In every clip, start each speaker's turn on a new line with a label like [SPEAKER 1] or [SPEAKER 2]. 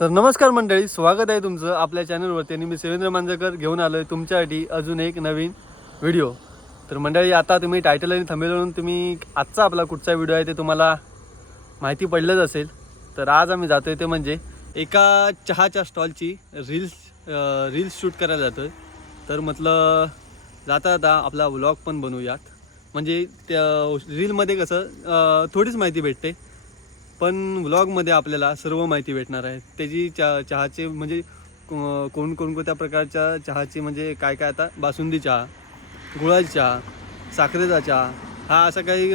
[SPEAKER 1] तर नमस्कार मंडळी स्वागत आहे तुमचं आपल्या चॅनलवरती. आणि मी सुरेंद्र मांजरकर घेऊन आलो आहे तुमच्यासाठी अजून एक नवीन व्हिडिओ. तर मंडळी आता तुम्ही टायटल आणि थंबेलवरून तुम्ही आजचा आपला कुठचा व्हिडिओ आहे ते तुम्हाला माहिती पडलंच असेल. तर आज आम्ही जातो आहे ते म्हणजे एका चहाच्या स्टॉलची रील्स रील्स शूट करायला जातोय. तर म्हटलं जाता जाता आपला व्लॉग पण बनवूयात. म्हणजे त्या रीलमध्ये कसं थोडीच माहिती भेटते. पण व्लॉगमध्ये आपल्याला सर्व माहिती भेटणार आहे. त्याची चा चहाचे म्हणजे कोण कोणकोणत्या प्रकारच्या चहाची म्हणजे काय काय आता? बासुंदी चहा गुळाची चहा साखरेचा चहा. हा असा काही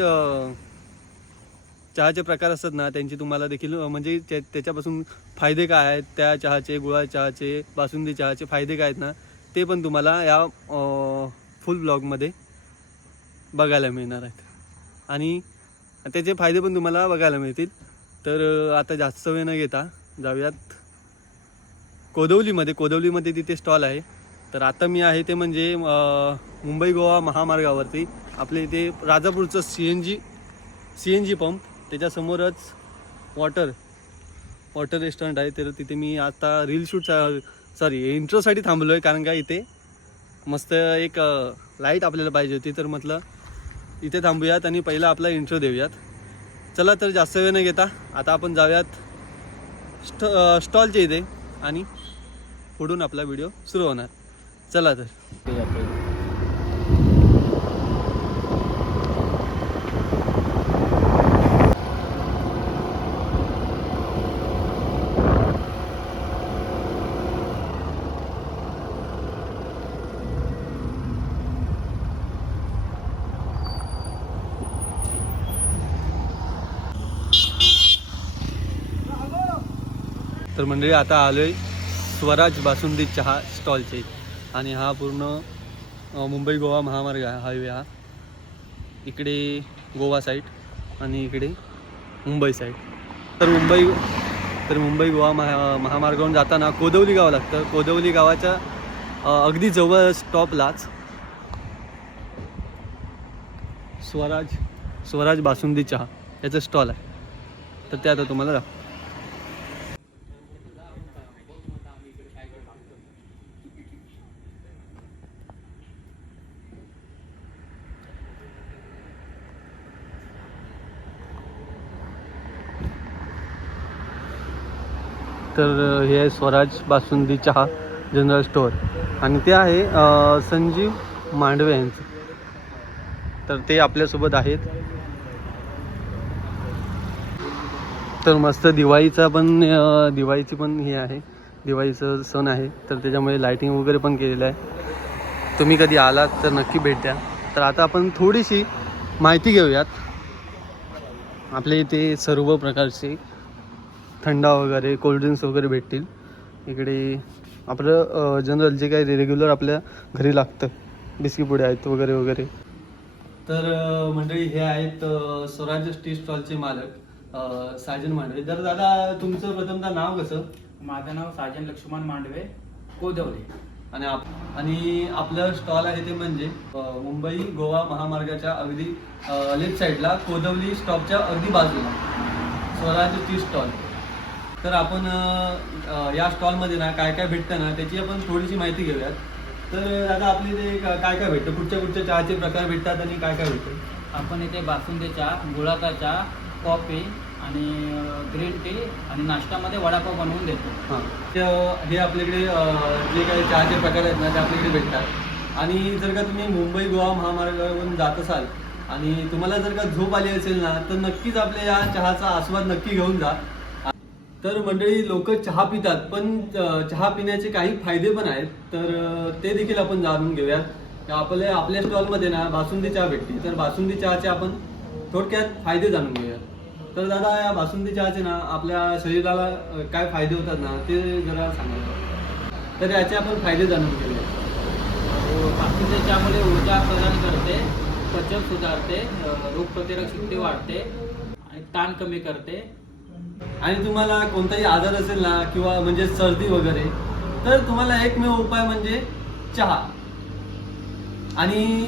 [SPEAKER 1] चहाचे प्रकार असतात ना त्यांची तुम्हाला देखील म्हणजे त्याच्यापासून फायदे काय आहेत? त्या चहाचे गुळा चहाचे बासुंदी चहाचे फायदे काय आहेत ना ते पण तुम्हाला या फुल ब्लॉगमध्ये बघायला मिळणार आहेत. आणि त्याचे फायदे पण तुम्हाला बघायला मिळतील. तर आता जास्त वेळ न घेता जाऊयात. कोदवलीमध्ये कोदवलीमध्ये तिथे स्टॉल आहे. तर आता मी आहे ते म्हणजे मुंबई गोवा महामार्गावरती. आपल्या इथे राजापूरचं C N G C N G pump त्याच्यासमोरच water water restaurant आहे. तर तिथे मी आता रील शूट सॉरी इंट्रोसाठी थांबलो आहे कारण का इथे मस्त एक लाइट आपल्याला पाहिजे होती. तर म्हटलं इथे थांबूयात आणि पहिला आपला इंट्रो देऊयात. चला तर जास्त वेळ न घेता आता आपण जाऊयात स्ट स्टॉलच्या इथे आणि पुढून आपला व्हिडिओ सुरू होणार. चला तर. तर मंडळी आता आलोय स्वराज बासुंदी चहा स्टॉलचे. आणि हा पूर्ण मुंबई गोवा महामार्ग आहे हायवे हा. इकडे गोवा साईड आणि इकडे मुंबई साईड. तर मुंबई तर मुंबई गोवा महा महामार्गावरून जाताना कोदवली गाव लागतं. कोदवली गावाच्या अगदी जवळ स्टॉपलाच स्वराज स्वराज बासुंदी चहा याचं स्टॉल आहे. तर ते आता तुम्हाला दाखव तर हे आहे स्वराज बासुंदी चहा जनरल स्टोअर. आणि ते आहे संजीव मांडवे यांचं. तर ते आपल्यासोबत आहेत. तर मस्त दिवाळीचा पण दिवाळीची पण हे आहे. दिवाळीचं सण आहे. तर त्याच्यामुळे लायटिंग वगैरे पण केलेलं आहे. तुम्ही कधी आलात तर नक्की भेट द्या. तर आता आपण थोडीशी माहिती घेऊयात. आपल्या इथे सर्व प्रकारचे थंडा वगैरे कोल्ड्रिंक्स वगैरे भेटतील. इकडे आपलं जनरल जे काही रेग्युलर आपल्या घरी लागतं बिस्की पुडे आहेत वगैरे वगैरे. तर मंडळी हे आहेत स्वराज्य टी स्टॉलचे मालक साजन मांडवे. तर दादा तुमचं प्रथमतः नाव कसं?
[SPEAKER 2] माझं नाव साजन लक्ष्मण मांडवे कोदवले.
[SPEAKER 1] आणि आप आणि आपलं स्टॉल आहे ते म्हणजे मुंबई गोवा महामार्गाच्या अगदी लेफ्ट साईडला कोदवली स्टॉपच्या अगदी बाजूला. Swaraj tea stall. तर आपण या स्टॉलमध्ये ना काय काय भेटतं ना त्याची आपण थोडीशी माहिती घेऊयात. तर दादा आपली ते काय काय भेटतं? कुठच्या कुठच्या चहाचे प्रकार भेटतात आणि काय काय भेटतं?
[SPEAKER 2] आपण इथे बासुंदी चहा गुळाचा चहा कॉफी आणि ग्रीन टी आणि नाश्त्यामध्ये वडापाव बनवून देतो.
[SPEAKER 1] हां. हे आपल्याकडे जे काही चहाचे प्रकार आहेत ना ते आपल्याकडे भेटतात. आणि जर का तुम्ही मुंबई गोवा महामार्गावरून जात असाल आणि तुम्हाला जर का झोप आली असेल ना तर नक्कीच आपल्या या चहाचा आस्वाद नक्की घेऊन जा. तर मंडळी लोक चहा पितात पण चहा पिण्याचे काही फायदे पण आहेत. तर ते देखील आपण जाणून घेऊयात. आपल्या आपल्या स्टॉलमध्ये ना बासुंदी चहा भेटते. तर बासुंदी चहाचे आपण थोडक्यात फायदे जाणून घेऊयात. तर दादा या बासुंदी चहाचे ना आपल्या शरीराला काय फायदे होतात ना ते जरा सांगा. तर याचे आपण फायदे जाणून घेऊया हो,
[SPEAKER 2] बासुंदी चहामध्ये ऊर्जा प्रदान करते पचन सुधारते अं, रोगप्रतिकारक शक्ती वाढते आणि ताण कमी करते.
[SPEAKER 1] आणि तुम्हाला कोणताही आजार असेल ना किंवा म्हणजे सर्दी वगैरे तर तुम्हाला एकमेव उपाय म्हणजे चहा. आणि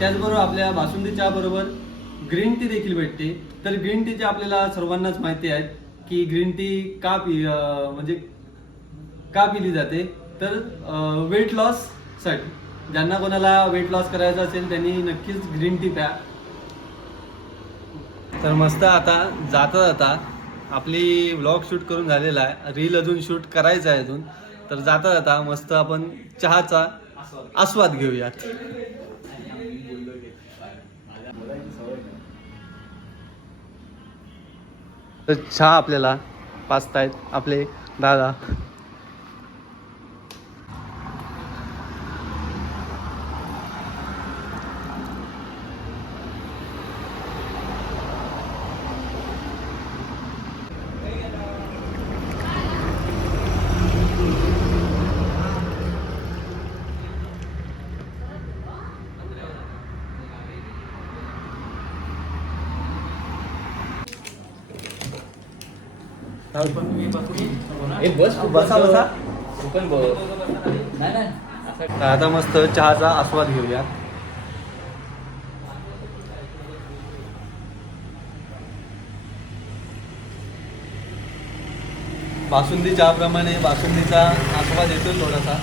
[SPEAKER 1] त्याचबरोबर आपल्या बासुंदी चहा बरोबर ग्रीन टी देखील भेटते. तर ग्रीन टीचे आपल्याला सर्वांनाच माहिती आहे की ग्रीन टी का पि म्हणजे का पिली जाते? तर वेट लॉससाठी. ज्यांना कोणाला वेट लॉस करायचं असेल त्यांनी नक्कीच ग्रीन टी प्या. तर मस्त आता जाता जाता आपली व्लॉग शूट करून झालेला आहे. रील अजून शूट करायचं आहे अजून. तर जाता जाता मस्त आपण चहाचा आस्वाद घेऊयात. तर चहा आपल्याला पाचतायत आपले दादा. आता मस्त चहाचा आस्वाद घेऊया. बासुंदी चहाप्रमाणे बासुंदीचा आस्वाद येतो थोडासा.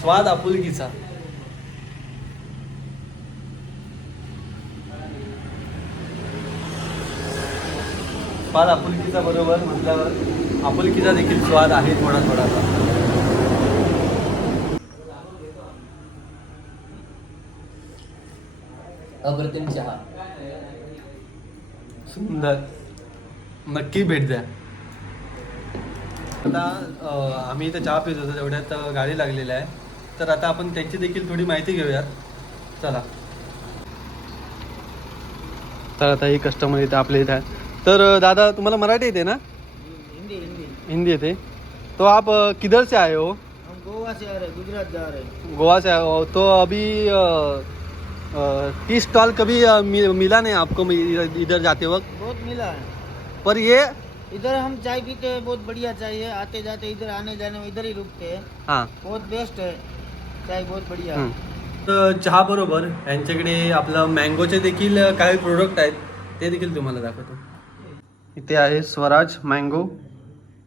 [SPEAKER 1] स्वाद आपुलकीचा. स्वाद आपुलकीचा बरोबर म्हटल्यावर आपुलकीचा देखील स्वाद आहे थोडा थोडासा
[SPEAKER 2] अप्रतिम चहा.
[SPEAKER 1] सुंदर. नक्की भेट द्या. आता आम्ही इथं चहा पित होतो तेवढ्यात गाडी लागलेली आहे. तर आता आपण त्याची देखील थोडी माहिती घेऊयात. चला. तर आता ही कस्टमर इथं आपल्या इथं तर दादा तुम्हाला मराठी येते ना?
[SPEAKER 3] हिंदी हिंदी.
[SPEAKER 1] हिंदी येते. तो आप किधर से आए हो?
[SPEAKER 3] हम गोवा से आ रहे गुजरात जा रहे हैं.
[SPEAKER 1] गोवा से आए हो. तो अभी टी स्टॉल कभी मिला नहीं आपको इधर जाते वक्त?
[SPEAKER 3] बहुत मिला है.
[SPEAKER 1] पर ये?
[SPEAKER 3] इधर हम चाय पीते हैं बहुत बढ़िया चाय है. आते जाते इधर आने जाने में इधर ही रुकते हैं.
[SPEAKER 1] हां.
[SPEAKER 3] बहुत बेस्ट है. चाय बहुत बढ़िया
[SPEAKER 1] तर चहा बरोबर यांच्याकडे आपलं मँगोचे देखील काही प्रोडक्ट आहेत. ते देखील तुम्हाला दाखवतो. इथे आहे स्वराज मँगो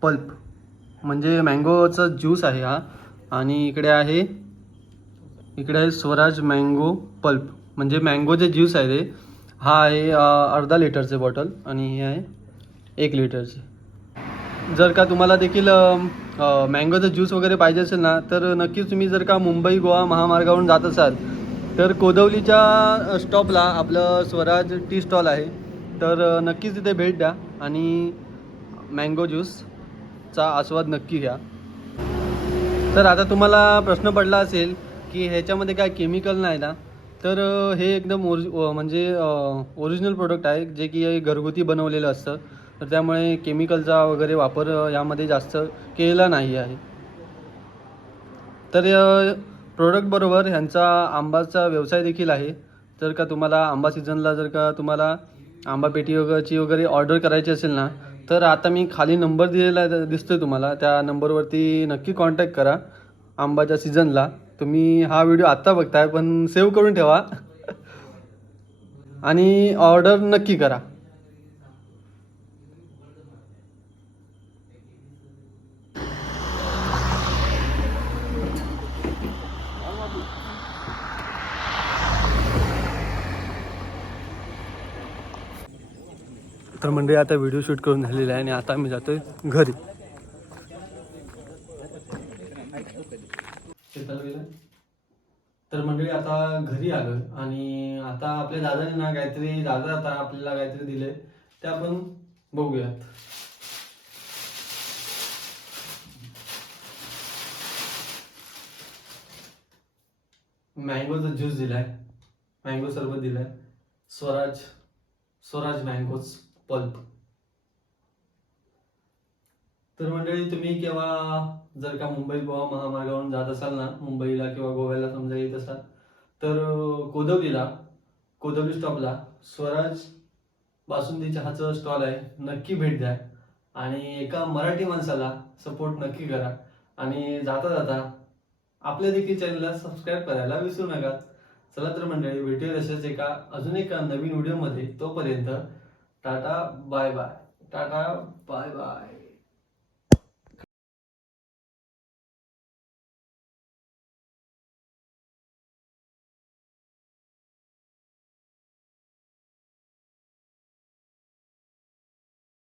[SPEAKER 1] पल्प म्हणजे मँगोचा ज्यूस आहे हा. आणि इकडे आहे इकडे आहे स्वराज मँगो पल्प म्हणजे मँगो जे ज्यूस आहे ते हा आहे अर्धा लिटरचे बॉटल आणि हे आहे एक लिटरचे. जर का तुम्हाला देखील मँगोचं ज्यूस वगैरे पाहिजे असेल ना तर नक्कीच तुम्ही जर का मुंबई गोवा महामार्गावरून जात असाल तर कोदवलीच्या स्टॉपला आपलं स्वराज टी स्टॉल आहे. तर नक्कीच तिथे भेट द्या. आणि मँगो ज्यूसचा आस्वाद नक्की घ्या. तर आता तुम्हाला प्रश्न पडला असेल की ह्याच्यामध्ये काय केमिकल नाही ना तर हे एकदम ओरिज म्हणजे ओरिजिनल प्रोडक्ट आहे जे की घरगुती बनवलेलं असतं. तर त्यामुळे केमिकलचा वगैरे वापर यामध्ये जास्त केलेला नाही आहे. तर प्रोडक्टबरोबर ह्यांचा आंबाचा व्यवसाय देखील आहे. जर का तुम्हाला आंबा सीझनला जर का तुम्हाला आंबा पेटी वगैरेची वगैरे ऑर्डर करायची असेल ना तर आता मी खाली नंबर दिलेला आहे, दिसतोय तुम्हाला. त्या नंबरवरती नक्की कॉन्टॅक्ट करा. आंबाच्या सीझनला तुम्ही हा व्हिडिओ आत्ता बघताय पण सेव्ह करून ठेवा. आणि ऑर्डर नक्की करा. तर मंडळी आता व्हिडिओ शूट करून झालेला आहे आणि आता मी जातोय घरी. तर मंडळी आता घरी आलो आणि आता आपल्या दादाने ना काहीतरी दादा आता आपल्याला काहीतरी दिले ते आपण बघूयात. मँगोचा ज्यूस दिलाय मँगो सरबत दिलाय स्वराज स्वराज मँगोज. पल्प. तर मंडळी तुम्ही केव्हा जर का मुंबई गोवा महामार्गावरून जात असाल ना मुंबईला किंवा गोव्याला समजा येत असाल तर कोदवलीला कोदवली स्टॉपला स्वराज बासुंदी चहाचं स्टॉल आहे. नक्की भेट द्या. आणि एका मराठी माणसाला सपोर्ट नक्की करा. आणि जाता जाता आपल्या देखील चॅनलला सबस्क्राईब करायला विसरू नका. चला तर मंडळी भेटूया तसेच एका अजून एका नवीन व्हिडिओमध्ये तोपर्यंत tata bye bye. Tata bye bye.